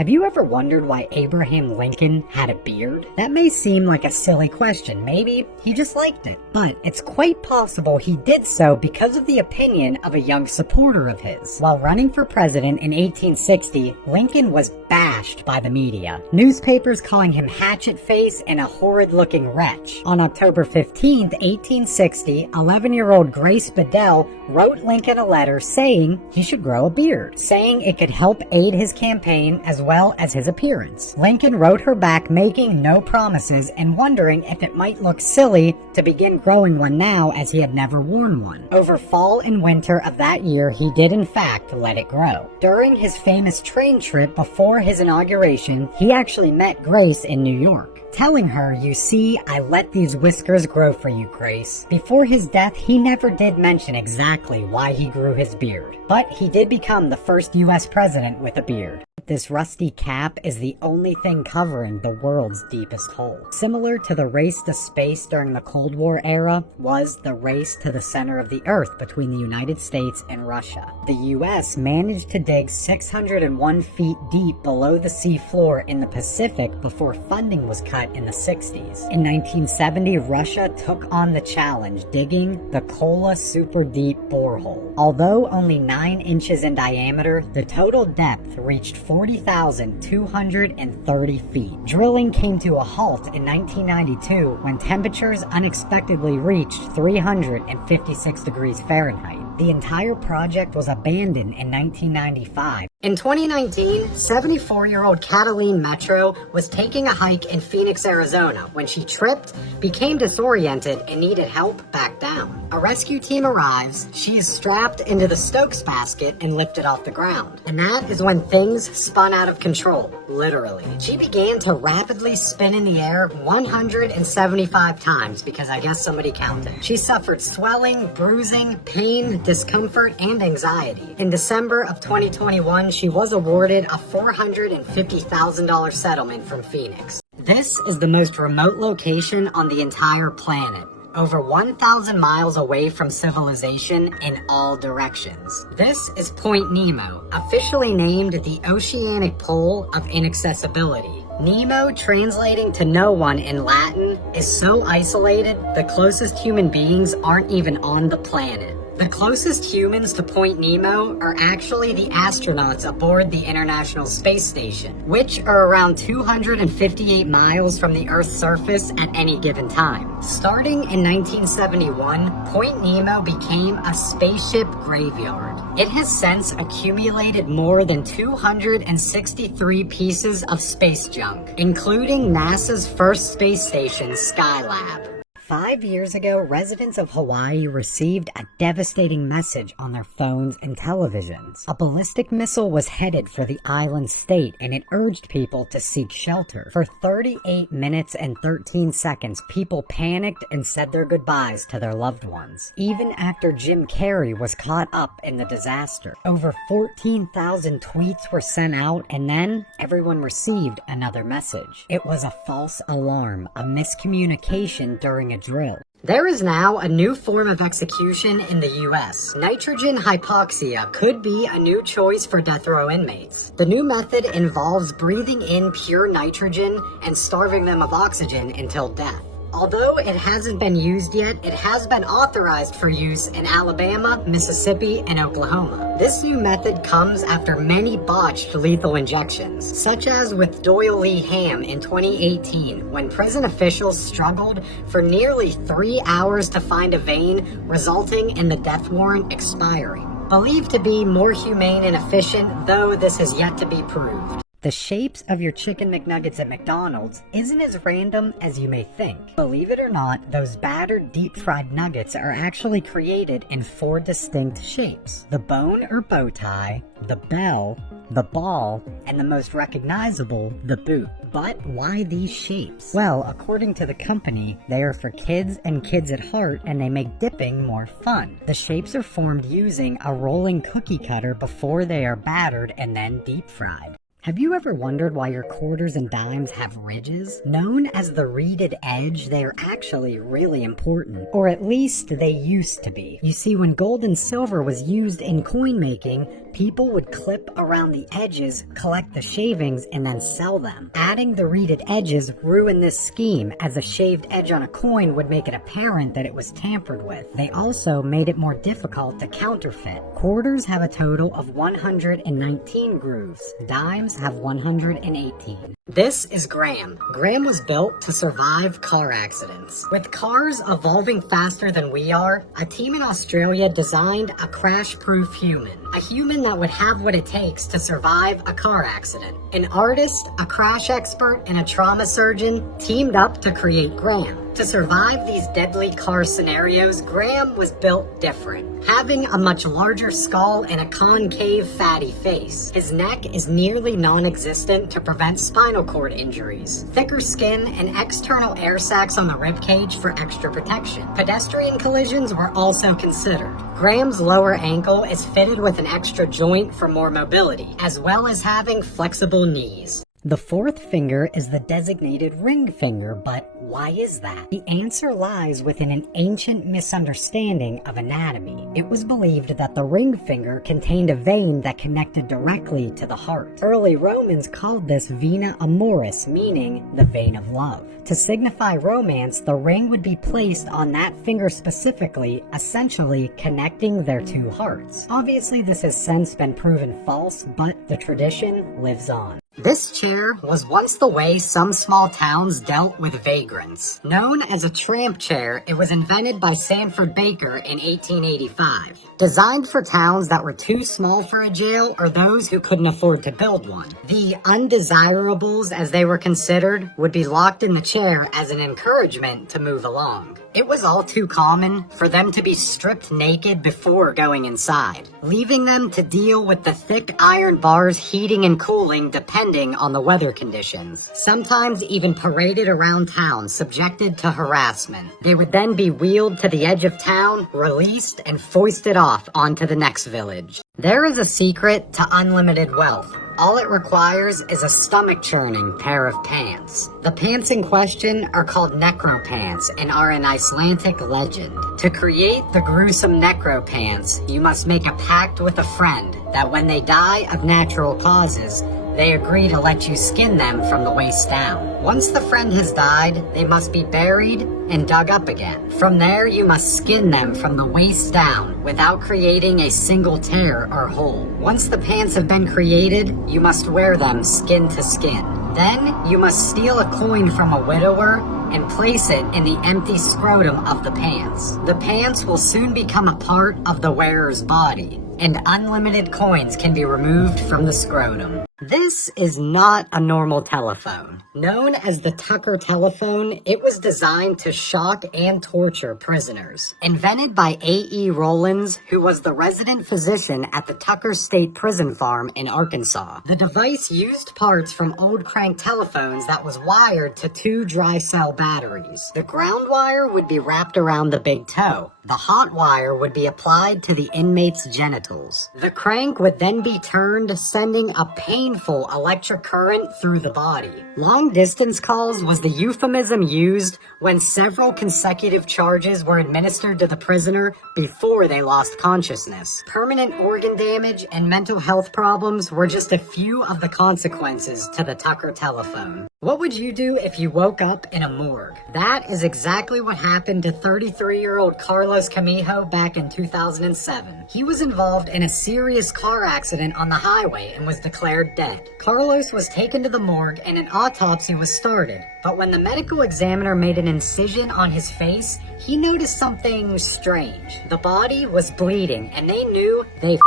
Have you ever wondered why Abraham Lincoln had a beard? That may seem like a silly question. Maybe he just liked it. But it's quite possible he did so because of the opinion of a young supporter of his. While running for president in 1860, Lincoln was bashed by the media, newspapers calling him hatchet face and a horrid-looking wretch. On October 15, 1860, 11-year-old Grace Bedell wrote Lincoln a letter saying he should grow a beard, saying it could help aid his campaign as well as his appearance. Lincoln wrote her back making no promises and wondering if it might look silly to begin growing one now as he had never worn one. Over fall and winter of that year, he did in fact let it grow. During his famous train trip before his inauguration, he actually met Grace in New York, telling her, "You see, I let these whiskers grow for you, Grace." Before his death, he never did mention exactly why he grew his beard, but he did become the first US president with a beard. This rusty cap is the only thing covering the world's deepest hole. Similar to the race to space during the Cold War era was the race to the center of the Earth between the United States and Russia. The US managed to dig 601 feet deep below the sea floor in the Pacific before funding was cut in the 60s. In 1970, Russia took on the challenge, digging the Kola Super Deep borehole. Although only 9 inches in diameter, the total depth reached 40,230 feet. Drilling came to a halt in 1992 when temperatures unexpectedly reached 356 degrees Fahrenheit. The entire project was abandoned in 1995. In 2019, 74-year-old Cataline Metro was taking a hike in Phoenix, Arizona when she tripped, became disoriented, and needed help back down. A rescue team arrives, she is strapped into the Stokes basket and lifted off the ground. And that is when things spun out of control, literally. She began to rapidly spin in the air 175 times because I guess somebody counted. She suffered swelling, bruising, pain, discomfort, and anxiety. In December of 2021, she was awarded a $450,000 settlement from Phoenix. This is the most remote location on the entire planet, over 1,000 miles away from civilization in all directions. This is Point Nemo, officially named the Oceanic Pole of Inaccessibility. Nemo, translating to no one in Latin, is so isolated the closest human beings aren't even on the planet. The closest humans to Point Nemo are actually the astronauts aboard the International Space Station, which are around 258 miles from the Earth's surface at any given time. Starting in 1971, Point Nemo became a spaceship graveyard. It has since accumulated more than 263 pieces of space junk, including NASA's first space station, Skylab. 5 years ago, residents of Hawaii received a devastating message on their phones and televisions. A ballistic missile was headed for the island state, and it urged people to seek shelter. For 38 minutes and 13 seconds, people panicked and said their goodbyes to their loved ones, even after Jim Carrey was caught up in the disaster. Over 14,000 tweets were sent out, and then everyone received another message. It was a false alarm, a miscommunication during a drill. There is now a new form of execution in the US. Nitrogen hypoxia could be a new choice for death row inmates. The new method involves breathing in pure nitrogen and starving them of oxygen until death. Although it hasn't been used yet, it has been authorized for use in Alabama, Mississippi, and Oklahoma. This new method comes after many botched lethal injections, such as with Doyle Lee Ham in 2018, when prison officials struggled for nearly 3 hours to find a vein, resulting in the death warrant expiring. Believed to be more humane and efficient, though this has yet to be proved. The shapes of your Chicken McNuggets at McDonald's isn't as random as you may think. Believe it or not, those battered deep-fried nuggets are actually created in 4 distinct shapes: the bone or bow tie, the bell, the ball, and the most recognizable, the boot. But why these shapes? Well, according to the company, they are for kids and kids at heart, and they make dipping more fun. The shapes are formed using a rolling cookie cutter before they are battered and then deep-fried. Have you ever wondered why your quarters and dimes have ridges? Known as the reeded edge, they are actually really important, or at least they used to be. You see, when gold and silver was used in coin making, People would clip around the edges, collect the shavings, and then sell them. Adding the reeded edges ruined this scheme, as a shaved edge on a coin would make it apparent that it was tampered with. They also made it more difficult to counterfeit. Quarters have a total of 119 grooves. Dimes have 118. This is Graham. Graham was built to survive car accidents. With cars evolving faster than we are, a team in Australia designed a crash-proof human. A human that would have what it takes to survive a car accident. An artist, a crash expert, and a trauma surgeon teamed up to create Graham. To survive these deadly car scenarios, Graham was built different, having a much larger skull and a concave, fatty face. His neck is nearly non-existent to prevent spinal cord injuries. Thicker skin and external air sacs on the ribcage for extra protection. Pedestrian collisions were also considered. Graham's lower ankle is fitted with an extra joint for more mobility, as well as having flexible knees. The fourth finger is the designated ring finger, but why is that? The answer lies within an ancient misunderstanding of anatomy. It was believed that the ring finger contained a vein that connected directly to the heart. Early Romans called this vena amoris, meaning the vein of love. To signify romance, the ring would be placed on that finger specifically, essentially connecting their two hearts. Obviously, this has since been proven false, but the tradition lives on. This chair was once the way some small towns dealt with vagrants. Known as a tramp chair, it was invented by Sanford Baker in 1885. Designed for towns that were too small for a jail or those who couldn't afford to build one. The undesirables, as they were considered, would be locked in the chair as an encouragement to move along. It was all too common for them to be stripped naked before going inside, leaving them to deal with the thick iron bars heating and cooling depending on the weather conditions. Sometimes even paraded around town, subjected to harassment. They would then be wheeled to the edge of town, released, and foisted off onto the next village. There is a secret to unlimited wealth. All it requires is a stomach-churning pair of pants. The pants in question are called necro pants and are an Icelandic legend. To create the gruesome necro pants, you must make a pact with a friend that when they die of natural causes, they agree to let you skin them from the waist down. Once the friend has died, they must be buried and dug up again. From there, you must skin them from the waist down without creating a single tear or hole. Once the pants have been created, you must wear them skin to skin. Then, you must steal a coin from a widower and place it in the empty scrotum of the pants. The pants will soon become a part of the wearer's body, and unlimited coins can be removed from the scrotum. This is not a normal telephone. Known as the Tucker telephone, it was designed to shock and torture prisoners. Invented by A.E. Rollins, who was the resident physician at the Tucker State Prison Farm in Arkansas. The device used parts from old crank telephones that was wired to two dry cell batteries. The ground wire would be wrapped around the big toe. The hot wire would be applied to the inmate's genitals. The crank would then be turned, sending a painful electric current through the body. Long-distance calls was the euphemism used when several consecutive charges were administered to the prisoner before they lost consciousness. Permanent organ damage and mental health problems were just a few of the consequences to the Tucker telephone. What would you do if you woke up in a morgue? That is exactly what happened to 33-year-old Carlos Camijo back in 2007. He was involved in a serious car accident on the highway and was declared dead. Carlos was taken to the morgue and an autopsy was started, but when the medical examiner made an incision on his face, he noticed something strange. The body was bleeding and they knew they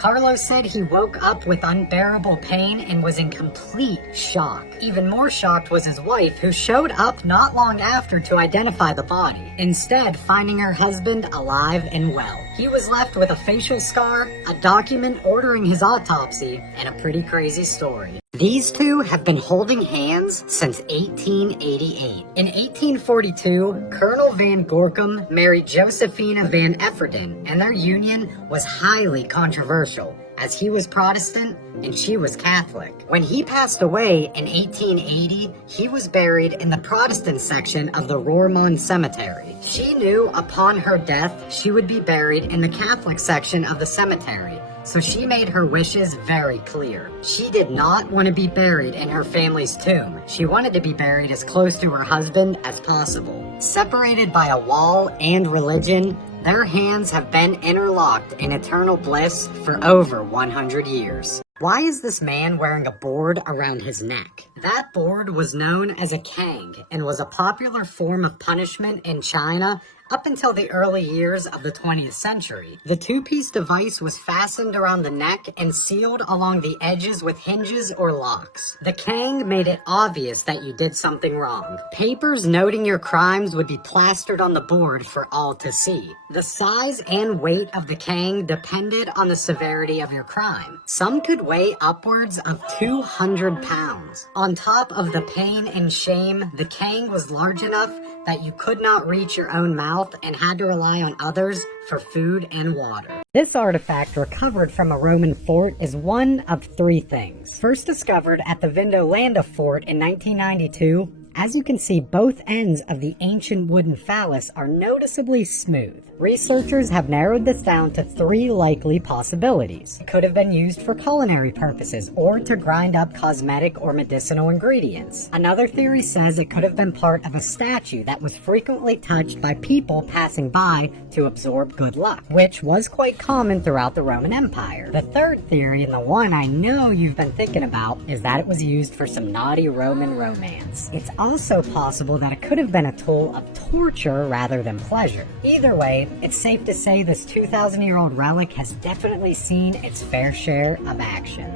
Carlos said he woke up with unbearable pain and was in complete shock. Even more shocked was his wife, who showed up not long after to identify the body, instead finding her husband alive and well. He was left with a facial scar, a document ordering his autopsy, and a pretty crazy story. These two have been holding hands since 1888. In 1842, Colonel Van Gorkum married Josephina Van Efferden, and their union was highly controversial, as he was Protestant and she was Catholic. When he passed away in 1880, he was buried in the Protestant section of the Roermond Cemetery. She knew upon her death she would be buried in the Catholic section of the cemetery, so she made her wishes very clear. She did not want to be buried in her family's tomb. She wanted to be buried as close to her husband as possible. Separated by a wall and religion, their hands have been interlocked in eternal bliss for over 100 years. Why is this man wearing a board around his neck? That board was known as a kang and was a popular form of punishment in China up until the early years of the 20th century. The two-piece device was fastened around the neck and sealed along the edges with hinges or locks. The kang made it obvious that you did something wrong. Papers noting your crimes would be plastered on the board for all to see. The size and weight of the kang depended on the severity of your crime. Some could weigh upwards of 200 pounds. On top of the pain and shame, the kang was large enough that you could not reach your own mouth and had to rely on others for food and water. This artifact, recovered from a Roman fort, is one of three things. First discovered at the Vindolanda fort in 1992, as you can see, both ends of the ancient wooden phallus are noticeably smooth. Researchers have narrowed this down to three likely possibilities. It could have been used for culinary purposes or to grind up cosmetic or medicinal ingredients. Another theory says it could have been part of a statue that was frequently touched by people passing by to absorb good luck, which was quite common throughout the Roman Empire. The third theory, and the one I know you've been thinking about, is that it was used for some naughty Roman romance. It's also possible that it could have been a tool of torture rather than pleasure. Either way, it's safe to say this 2,000-year-old relic has definitely seen its fair share of action.